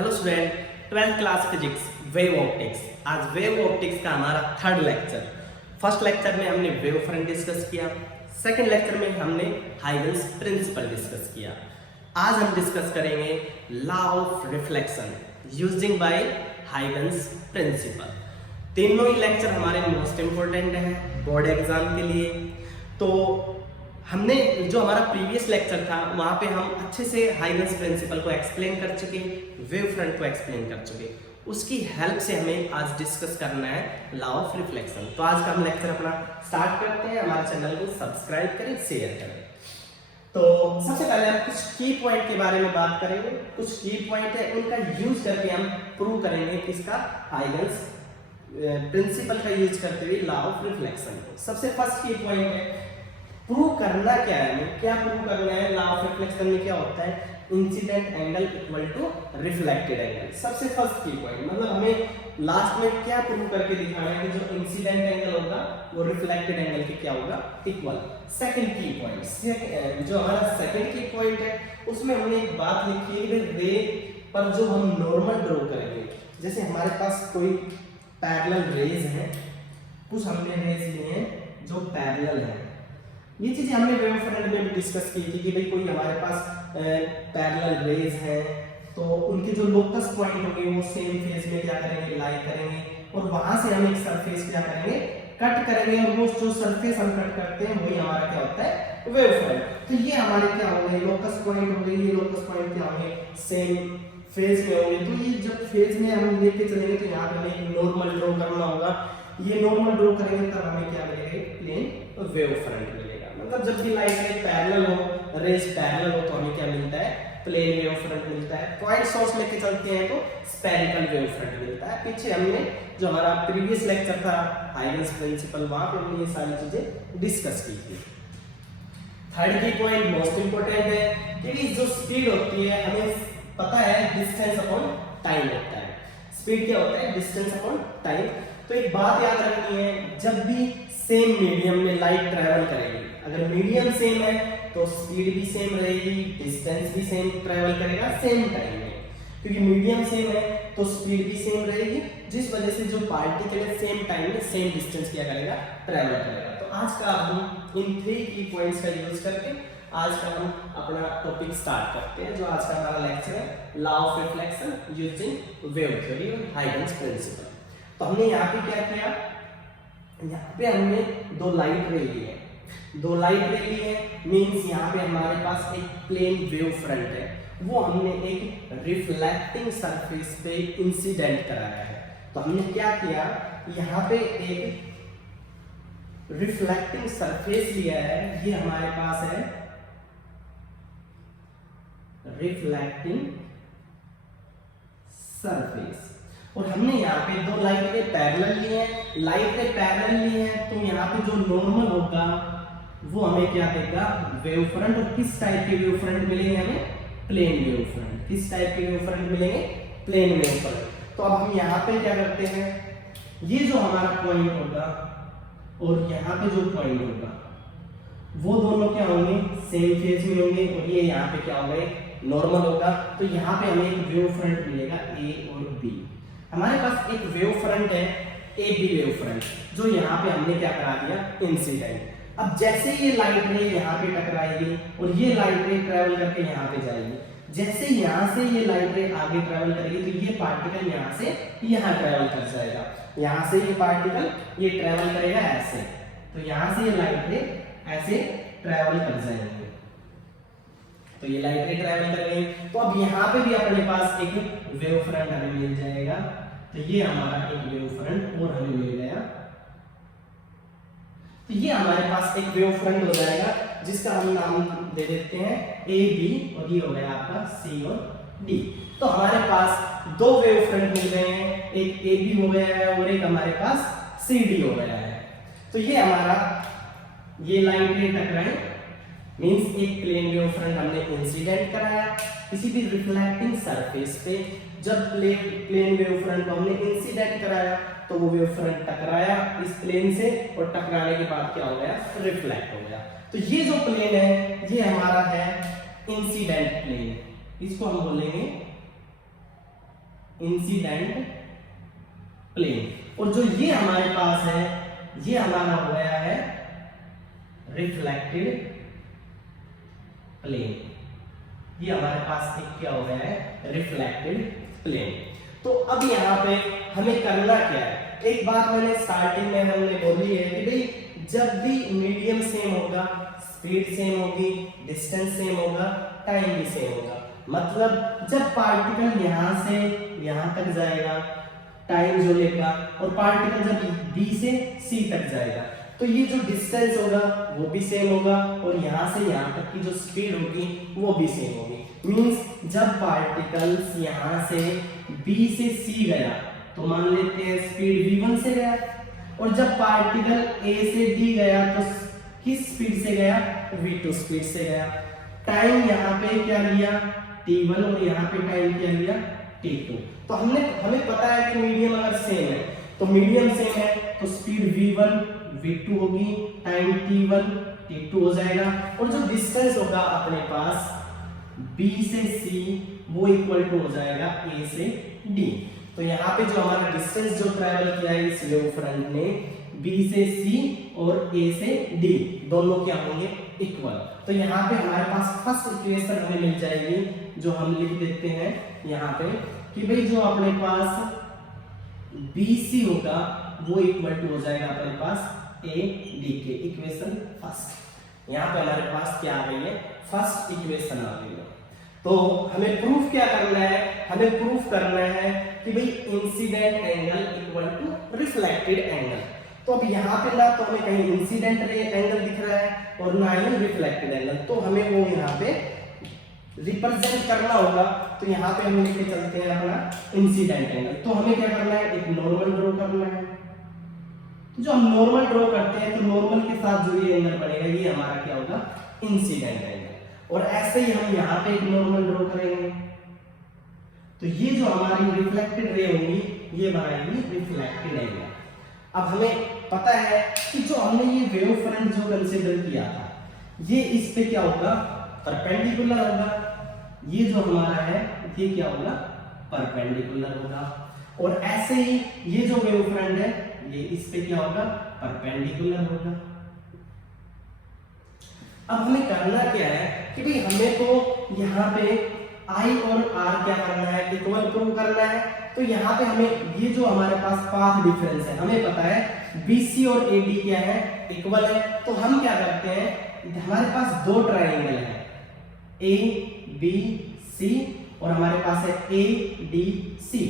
Hello student, 12th class physics wave optics. आज wave optics का हमारा थर्ड लेक्चर। फर्स्ट लेक्चर में हमने वेव फ्रंट डिस्कस किया, सेकंड लेक्चर में हमने हाइगन्स प्रिंसिपल डिस्कस किया। आज हम डिस्कस करेंगे law of reflection using by Huygens principle. तीनों ही लेक्चर हमारे मोस्ट इंपोर्टेंट हैं बोर्ड एग्जाम के लिए। तो हमने जो हमारा प्रीवियस लेक्चर था वहाँ पे हम अच्छे से हाइगन्स प्रिंसिपल को एक्सप्लेन कर चुके, वेव फ्रंट को एक्सप्लेन कर चुके। उसकी हेल्प से हमें आज डिस्कस करना है लॉ ऑफ रिफ्लेक्शन। तो आज का हम लेक्चर अपना स्टार्ट करते हैं। हमारे चैनल को सब्सक्राइब करें, शेयर करें। तो सबसे पहले हम कुछ की पॉइंट के बारे में बात करेंगे। कुछ की पॉइंट है, उनका यूज करके हम प्रूव करेंगे किसका, हाइगन्स प्रिंसिपल का यूज करते हुए लॉ ऑफ रिफ्लेक्शन को। सबसे फर्स्ट की पॉइंट है, प्रूव करना क्या है, हमें क्या प्रूव करना है। लॉ ऑफ रिफ्लेक्शन में क्या होता है, incident angle equal to reflected angle. सबसे फर्स्ट की पॉइंट, मतलब हमें लास्ट में क्या प्रूव करके दिखाना है कि जो इंसिडेंट एंगल होगा वो रिफ्लेक्टेड एंगल के क्या होगा, इक्वल। सेकंड की पॉइंट, जो हमारा सेकंड की पॉइंट है उसमें हमने एक बात लिखी है कि रे पर जो हम नॉर्मल ड्रॉ करेंगे, जैसे हमारे पास कोई पैरेलल रेज है, कुछ हमने रेज लिए हैं जो पैरेलल है। ये चीजें हमने वेव फ्रंट में भी डिस्कस की थी कि भाई कोई हमारे पास पैरेलल रेज है तो उनके जो लोकस पॉइंट होंगे वो सेम फेज में क्या करेंगे, लाई करेंगे, और वहां से हम एक सरफेस क्या करेंगे, कट करेंगे, और वो जो सरफेस हम कट करते हैं वही हमारा क्या होता है, वेव फ्रंट। तो ये हमारे क्या हो गए, लोकस पॉइंट हो गए। ये लोकस पॉइंट क्या होंगे, सेम फेज में होंगे। तो ये जब फेज में हम लेके चलेंगे तो यहाँ पे हमें नॉर्मल ड्रॉ करना होगा। ये नॉर्मल ड्रॉ करेंगे तब हमें क्या मिलेगा, प्लेन वेव फ्रंट मिलेगा। मतलब जब भी लाइट रे पैरेलल हो, रेज पैरेलल हो, तो हमें क्या मिलता है, प्लेन वेव फ्रंट मिलता है। पॉइंट सोर्स लेके चलते हैं तो स्फेरिकल वेव फ्रंट मिलता है। पीछे हमने जो हमारा प्रीवियस लेक्चर था हाइगन्स प्रिंसिपल, वहां पे हमने ये सारी चीजें डिस्कस की थी। थर्ड की पॉइंट मोस्ट इंपोर्टेंट है कि जो स्पीड होती है, हमें पता है डिस्टेंस अपॉन टाइम होता है। स्पीड क्या होता है, डिस्टेंस अपॉन टाइम। तो एक बात याद रखनी है, जब भी सेम मीडियम में लाइट ट्रैवल करेगी, अगर मीडियम सेम है तो स्पीड भी सेम रहेगी, डिस्टेंस भी सेम ट्रैवल करेगा सेम टाइम में। क्योंकि मीडियम सेम है तो स्पीड भी सेम रहेगी, जिस वजह से जो पार्टिकल है सेम टाइम में सेम डिस्टेंस क्या करेगा, ट्रैवल करेगा। तो आज का हम इन 3 की पॉइंट्स का यूज करके आज का हम अपना टॉपिक स्टार्ट करते हैं। जो आज का हमारा लेक्चर है law of reflection using wave theory और हाइगन्स प्रिंसिपल। तो हमने यहाँ पे क्या किया, यहाँ पे हमने दो लाइट रे ली है। दो लाइट रे ली है मींस यहाँ पे हमारे पास एक प्लेन वेव फ्रंट है, वो हमने एक रिफ्लेक्टिंग सरफेस पे इंसिडेंट कराया है। तो हमने क्या किया, यहाँ पे एक रिफ्लेक्टिंग सरफेस लिया है, ये हमारे पास है रिफ्लेक्टिंग सरफेस, और हमने यहाँ पे दो लाइट रे पैरेलल लिए हैं। लाइट रे पैरेलल लिए हैं तो यहाँ पे जो नॉर्मल होगा वो हमें क्या देगा, वेव फ्रंट। और किस टाइप के वेव फ्रंट मिलेंगे हमें, प्लेन वेव फ्रंट। किस टाइप के वेव फ्रंट मिलेंगे, प्लेन वेव फ्रंट। तो अब हम यहाँ पे क्या करते हैं, ये जो हमारा पॉइंट होगा और यहाँ पे जो पॉइंट होगा वो दोनों क्या होंगे, सेम फेज में होंगे, और ये यहाँ पे क्या होगा, नॉर्मल होगा। तो यहाँ पे हमें एक वेव फ्रंट मिलेगा ए और बी। हमारे पास एक वेव फ्रंट है ए बी वेव फ्रंट, जो यहाँ पे हमने क्या करा दिया, इंसिडेंट। अब जैसे ये लाइट रे यहाँ पे टकराएगी और ये लाइट रे ट्रेवल करके यहाँ पे जाएगी, जैसे यहाँ से ये लाइट रे आगे ट्रेवल करेगी तो ये पार्टिकल यहाँ से यहाँ ट्रेवल कर जाएगा। यहाँ से ये पार्टिकल ये ट्रेवल करेगा ऐसे, तो यहाँ से ये लाइट रे ऐसे ट्रेवल कर जाएंगे। तो ये लाइट रे ट्रेवल कर गई, तो अब यहाँ पे भी अपने पास एक वेव फ्रंट हमें मिल जाएगा। तो ये हमारा एक वेव फ्रंट और हमें मिल गया। तो ये हमारे पास एक वेव फ्रंट हो जाएगा जिसका हम नाम दे देते हैं ए बी, और ये हो गया आपका सी और डी। तो हमारे पास दो वेव फ्रंट मिल गए हैं, एक ए बी हो गया है और एक हमारे पास सी डी हो गया है। तो ये हमारा ये लाइट रे टकराए मींस एक प्लेन वेव फ्रंट हमने इंसिडेंट कराया किसी भी रिफ्लेक्टिंग सरफेस पे। जब प्लेन वेव फ्रंट को हमने इंसिडेंट कराया तो वो वेव फ्रंट टकराया इस प्लेन से, और टकराने के बाद क्या हो गया, रिफ्लेक्ट हो गया। तो ये जो प्लेन है ये हमारा है इंसिडेंट प्लेन, इसको हम बोलेंगे इंसिडेंट प्लेन, और जो ये हमारे पास है ये हमारा हो गया है रिफ्लेक्टेड प्लेन। ये हमारे पास एक क्या हो गया है रिफ्लेक्टेड प्लेन। तो अब यहाँ पे हमें करना क्या है, एक बात मैंने स्टार्टिंग में हमने बोली है कि भाई जब भी मीडियम सेम होगा, स्पीड सेम होगी, डिस्टेंस सेम होगा, टाइम भी सेम होगा। मतलब जब पार्टिकल यहाँ से यहाँ तक जाएगा टाइम जो लेगा, और पार्टिकल जब बी से सी तक जाएगा तो ये जो डिस्टेंस होगा वो भी सेम होगा, और यहाँ से यहाँ तक की जो स्पीड होगी वो भी सेम होगी। मींस जब पार्टिकल्स यहाँ से बी से सी गया तो मान लेते हैं स्पीड v1 से गया, और जब पार्टिकल ए से डी गया तो किस स्पीड से गया, v2 स्पीड से गया। टाइम यहाँ पे क्या लिया t1, और यहाँ पे टाइम क्या लिया t2। तो हमें पता है कि मीडियम अगर सेम है तो मीडियम सेम है तो स्पीड v1 v2 होगी, टाइम t1 t2 हो जाएगा, और जो डिस्टेंस होगा अपने पास b से c वो इक्वल टू हो जाएगा a से d। तो यहाँ पे जो हमारा डिस्टेंस जो ट्रैवल किया है इस वेव फ्रंट ने b से c और a से d दोनों क्या होंगे इक्वल। तो यहाँ पे हमारे पास फर्स्ट इक्वेशन हमें मिल जाएगी जो हम लिख देते हैं यहाँ पे कि भाई जो अपने पास BC होगा वो इक्वल टू हो जाएगा अपने पास AD के। इक्वेशन फर्स्ट यहाँ पे हमारे पास क्या आ गई है, फर्स्ट इक्वेशन आ गई है। तो हमें प्रूफ क्या करना है, हमें प्रूफ करना है कि भाई incident angle equal to reflected angle. तो अब यहाँ पे ना तो हमें कहीं इंसिडेंट एंगल दिख रहा है और ना ही रिफ्लेक्टेड एंगल, तो हमें वो यहाँ पे रिप्रेजेंट करना होगा। तो यहाँ पे हम लेके चलते हैं अपना इंसिडेंट एंगल। तो हमें क्या करना है, एक नॉर्मल ड्रॉ करना है। तो जो हम नॉर्मल ड्रॉ करते हैं तो नॉर्मल के साथ जो ये एंगल बनेगा ये हमारा क्या होगा इंसिडेंट एंगल, और ऐसे ही हम यहाँ पे एक नॉर्मल ड्रॉ करेंगे। तो ये जो हमारी रिफ्लेक्टेड रे होंगी ये बनाएंगी रिफ्लेक्टेड एंगल। अब हमें पता है कि जो हमने ये वेव फ्रंट जो कंसीडर किया था ये इस पे क्या होगा परपेंडिकुलर होगा, ये जो हमारा है ये क्या होगा परपेंडिकुलर होगा, और ऐसे ही ये जो वेव फ्रंट है ये इस पे क्या होगा परपेंडिकुलर होगा। अब हमें करना क्या है कि भाई हमें तो यहाँ पे I और R क्या करना है इक्वल प्रूव करना है। तो यहाँ पे हमें ये जो हमारे पास पाथ डिफरेंस है हमें पता है BC और AD क्या है इक्वल है। तो हम क्या करते हैं, हमारे पास दो ट्राइंगल है ABC और हमारे पास है ADC,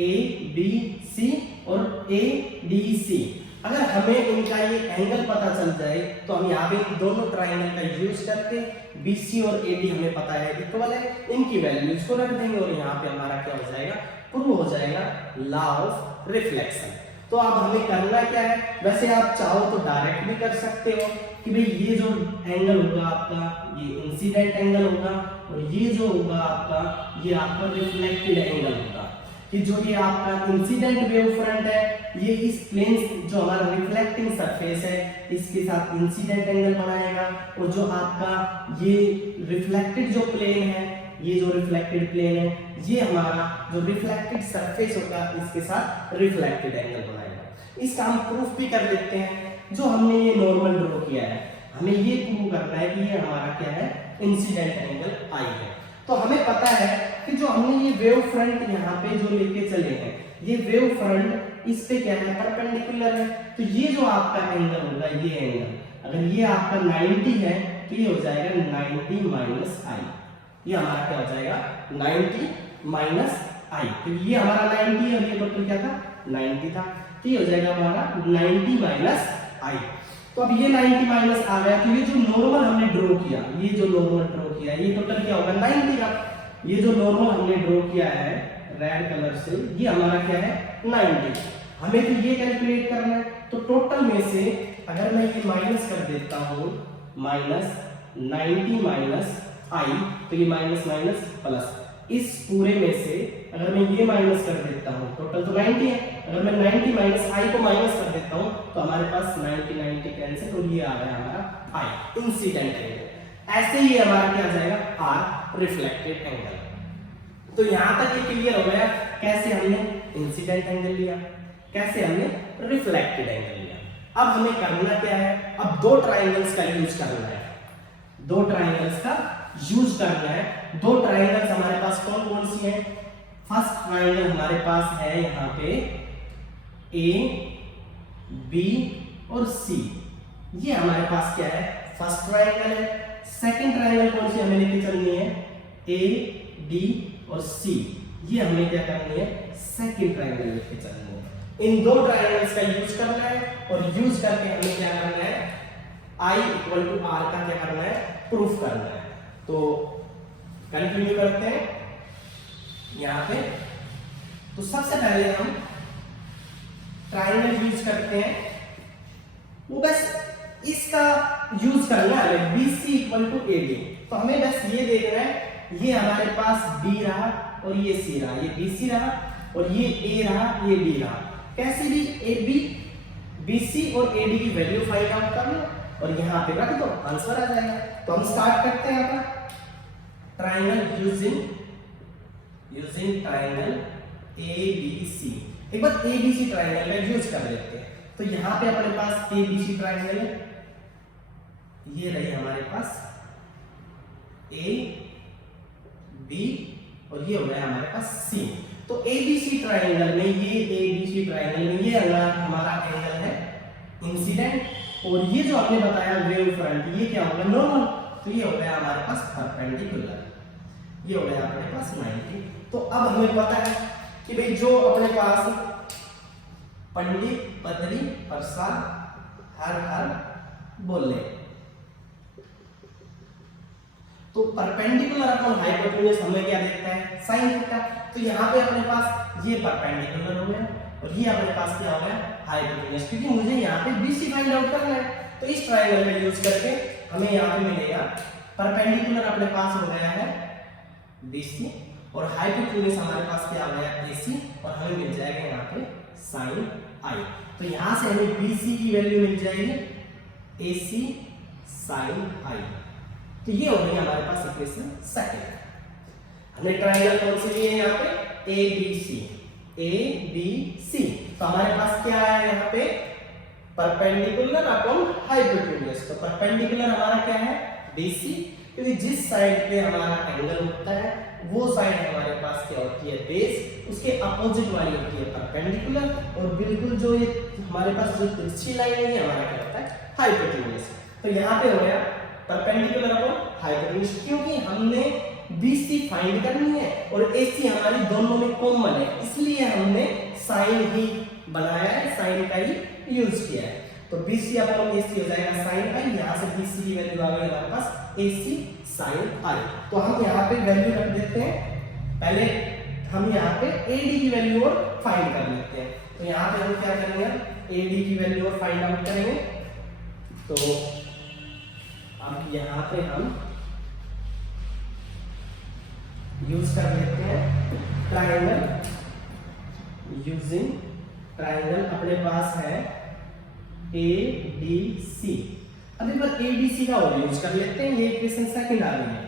ABC और ADC। अगर हमें इनका ये एंगल पता चल जाए तो हम यहाँ पे दोनों ट्राइंगल का यूज करके BC और AD हमें पता है इक्वल है, इनकी वैल्यूज को रख देंगे और यहाँ पे हमारा क्या हो जाएगा प्रूव हो जाएगा लॉ ऑफ रिफ्लेक्शन। तो अब हमें करना क्या है, वैसे आप चाहो तो डायरेक्ट भी कर सकते हो कि भाई ये जो एंगल होगा आपका ये इंसिडेंट एंगल होगा और ये जो होगा आपका ये आपका रिफ्लेक्टेड एंगल होगा। कि जो ये आपका इंसिडेंट वेव फ्रंट है ये इस प्लेन जो हमारा रिफ्लेक्टिंग सरफेस है इसके साथ इंसिडेंट एंगल बनाएगा, और जो आपका ये रिफ्लेक्टेड जो प्लेन है ये जो रिफ्लेक्टेड प्लेन है ये हमारा जो रिफ्लेक्टेड सरफेस होगा इसके साथ रिफ्लेक्टेड एंगल बनाएगा। इसका हम प्रूफ भी कर लेते हैं। जो हमने ये नॉर्मल ड्रॉ किया है हमें ये प्रूव करना है कि ये हमारा क्या है इंसिडेंट एंगल I है। तो हमें पता है कि जो हमने ये वेव फ्रंट यहाँ पे जो लेके चले हैं ये वेव फ्रंट इस पे क्या है परपेंडिकुलर है। तो ये जो आपका एंगल होगा ये एंगल अगर ये आपका 90 है तो ये हो जाएगा 90 माइनस I। ये हमारा क्या हो जाएगा 90 माइनस I, क्योंकि ये हमारा 90 है और ये टोटल क्या था 90 था, तो ये हो जाएगा हमारा 90 माइनस I। तो अब ये 90 माइनस आ गया तो ये जो नॉर्मल हमने ड्रॉ किया ये जो नॉर्मल ड्रॉ किया ये टोटल क्या होगा 90 का। ये जो नॉर्मल हमने ड्रॉ किया है रेड कलर से ये हमारा क्या है 90। हमें तो ये कैलकुलेट करना है। तो टोटल में से अगर मैं ये माइनस कर देता हूँ माइनस 90 माइनस I, तो ये माइनस माइनस प्लस, इस पूरे में से अगर मैं ये माइनस कर देता हूँ टोटल तो 90 है, अगर मैं 90 माइनस I को माइनस कर देता हूँ तो हमारे पास 90 90 कैंसिल और ये आ गया हमारा I इंसिडेंट एंगल। ऐसे ही हमारा क्या आ जाएगा R रिफ्लेक्टेड एंगल। तो यहां तक ये क्लियर हो गया कैसे हमने इंसिडेंट एंगल लिया, कैसे हमने रिफ्लेक्टेड एंगल लिया। अब हमें करना क्या है, अब दो ट्राइंगल्स का यूज करना है, दो ट्राइंगल्स का यूज करना है। दो ट्राइंगल्स हमारे पास कौन कौन सी है? फर्स्ट ट्राइंगल हमारे पास है यहाँ पे ए बी और सी, ये हमारे पास क्या है? फर्स्ट ट्राइंगल है। सेकंड ट्राइंगल कौन सी हमें लेके चलनी है? ए डी और सी, ये हमें क्या करनी है? सेकंड ट्राइंगल लेके चलनी है। इन दो ट्राइंगल्स का यूज करना है और यूज करके हमें क्या करना है? I इक्वल टू आर का क्या करना है? प्रूफ करना है। तो कंटिन्यू करते हैं यहां पे। तो सबसे पहले हम ट्राइंगल यूज करते हैं, वो बस इसका यूज करना है BC इक्वल टू AD। तो हमें बस ये देखना है, ये हमारे पास B रहा और ये C रहा, ये BC रहा और ये A रहा, ये B रहा। कैसे भी AB BC और AD की वैल्यू फाइंड आउट कर लो और यहाँ पे रख दो, आंसर आ जाएगा। तो हम स्टार्ट करते हैं यहाँ पर ट्राइंगल यूजिंग ट्राइंगल ABC। एक बार ABC ट्राइंगल का यूज कर लेते हैं। तो यहाँ पे अपने पास ABC ट्राइंगल है, ये रही हमारे पास A B और ये हो गया हमारे पास C। तो ABC ट्राइंगल में ये हमारा एंगल है इंसिडेंट और ये जो आपने बताया वेव फ्रंट, ये क्या होगा? नॉर्मल। तो ये हो गया हमारे पास परपेंडिकुलर, ये हो गया अपने पास 90। तो अब हमें पता है कि भाई जो अपने पास पंडित पदरी प्रसाद हर हर बोले, तो परपेंडिकुलर अपॉन हाइपोटेन्यूज हमें क्या देखता है? Sine theta. तो यहाँ पे अपने पास ये परपेंडिकुलर हो गया और ये अपने पास क्या हो गया? हाइपोटेन्यूज, क्योंकि मुझे यहाँ पे BC फाइंड आउट करना है। तो इस ट्रायंगल में यूज करके हमें यहाँ पे मिलेगा परपेंडिकुलर अपने पास हो गया है BC और हाइपोटेन्यूज हमारे पास क्या हो गया? AC और हमें मिल जाएगा यहाँ पे साइन I। तो यहाँ से हमें BC की वैल्यू मिल जाएगी AC साइन I। तो ये हो गई हमारे पास इक्वेशन सेकंड। हमने ट्रायंगल कौन से लिए यहाँ पे? ABC। तो हमारे पास क्या है यहाँ पे? Perpendicular upon hypotenuse. तो परपेंडिकुलर हमारा क्या है? BC, क्योंकि जिस साइड पे हमारा एंगल होता है वो साइड हमारे पास क्या होती है? बेस, उसके अपोजिट वाली होती है परपेंडिकुलर और बिल्कुल जो ये हमारे पास जो तिरछी लाइन है ये हमारा क्या होता है? हाइपोटेन्यूज। तो यहाँ पे हो गया परपेंडिकुलर अपॉन हाइपोटेन्यूज, क्योंकि हमने BC फाइंड करनी है और AC हमारी दोनों में कॉमन है, इसलिए हमने साइन ही बनाया है, साइन का ही यूज किया है। तो BC अपॉन AC हो जाएगा साइन I। यहाँ से BC की वैल्यू आ गई हमारे पास AC साइन I। तो हम यहाँ पे वैल्यू रख देते हैं, पहले हम यहाँ पे AD की वैल्यू और फाइंड कर लेते हैं। तो यहाँ पे हम क्या करेंगे? AD की वैल्यू और फाइंड आउट करेंगे। तो अब यहाँ पे हम यूज कर लेते हैं ट्रायंगल यूजिंग ट्रायंगल। अपने पास है ADC। अब एक बार ADC का और यूज कर लेते हैं। ये इक्वेशन सेकंड आ गई है,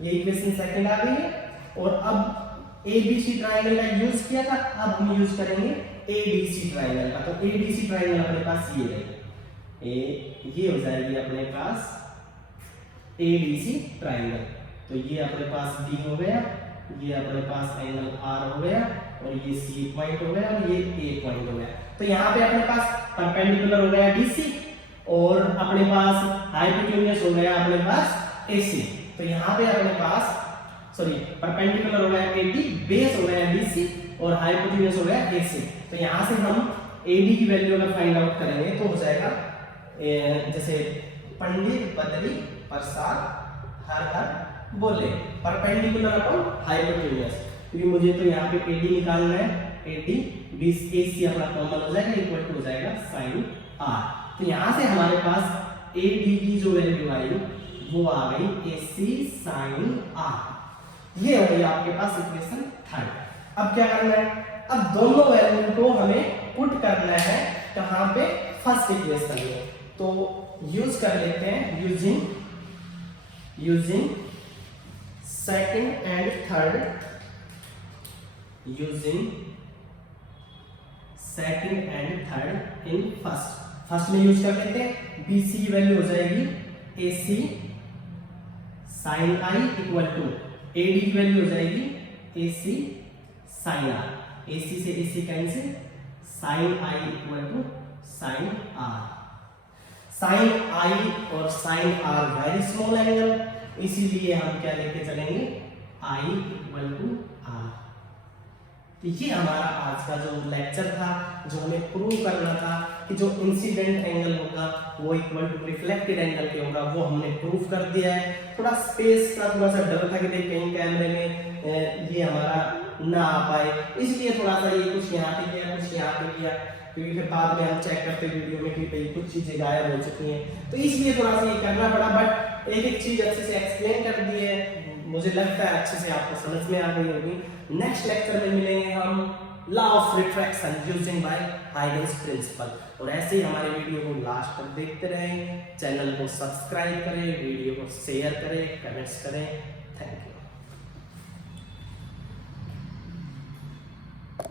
ये इक्वेशन सेकंड आ गई है और अब ABC ट्रायंगल का यूज किया था, अब हम यूज करेंगे ADC ट्रायंगल का। तो ADC ट्रायंगल अपने पास ये है, ये हो जाएगी अपने पास ADC ट्रायंगल। तो ये अपने पास D हो गया, ये अपने पास एंगल R हो गया और ये C पॉइंट हो गया और ये A पॉइंट हो गया। तो यहाँ पे अपने पास परपेंडिकुलर हो गया DC और अपने पास हाइपोटेन्यूज हो गया अपने पास AC। तो यहाँ पे अपने पास परपेंडिकुलर हो गया AD, बेस हो गया BC और हाइपोटेन्यूज हो गया AC। तो यहाँ से हम AD की वैल्यू अगर फाइंड आउट करेंगे तो हो जाएगा जैसे पंडित बदरी प्रसाद हर हर बोले, परपेंडिकुलर अपॉन हाइपोटेन्यूज, क्योंकि मुझे तो यहाँ पे AD निकालना है। AD AC अपना कॉमन हो जाएगा, इक्वल टू हो जाएगा साइन R। तो यहाँ से हमारे पास AD की जो वैल्यू आई वो आ गई AC साइन R। ये हो गई आपके पास इक्वेशन थर्ड। अब क्या करना है? अब दोनों वैल्यू को हमें पुट करना है कहाँ पे? फर्स्ट इक्वेशन में। तो यूज कर लेते हैं using second and third using second and third in first में यूज कर लेते हैं। BC की वैल्यू हो जाएगी AC sin I equal to AD की वैल्यू हो जाएगी AC sin R। AC से AC cancel, sin I equal to sin R। sin I और sin R very small angle, इसीलिए हम क्या लेके चलेंगे I इक्वल टू R। तो ये हमारा आज का जो लेक्चर था, जो हमें प्रूव करना था कि जो इंसिडेंट एंगल होगा वो इक्वल टू रिफ्लेक्टेड एंगल के होगा, वो हमने प्रूव कर दिया है। थोड़ा स्पेस का थोड़ा सा डर था कि कहीं कैमरे में ये हमारा ना आ पाए, इसलिए थोड़ा सा ये कुछ यहाँ पे किया कुछ यहाँ पे किया, क्योंकि फिर बाद में हम चेक करते वीडियो में कि भाई कुछ चीजें गायब हो चुकी हैं, तो इसलिए थोड़ा सा ये करना पड़ा। बट एक एक चीज अच्छे से एक्सप्लेन कर दी है, मुझे लगता है अच्छे से आपको समझ में आ गई होगी। नेक्स्ट लेक्चर में मिलेंगे हम law of refraction using by Huygens principle. और ऐसे ही हमारे वीडियो को लास्ट तक देखते रहें, चैनल को सब्सक्राइब करें, वीडियो को शेयर करें, कमेंट्स करें। Thank you.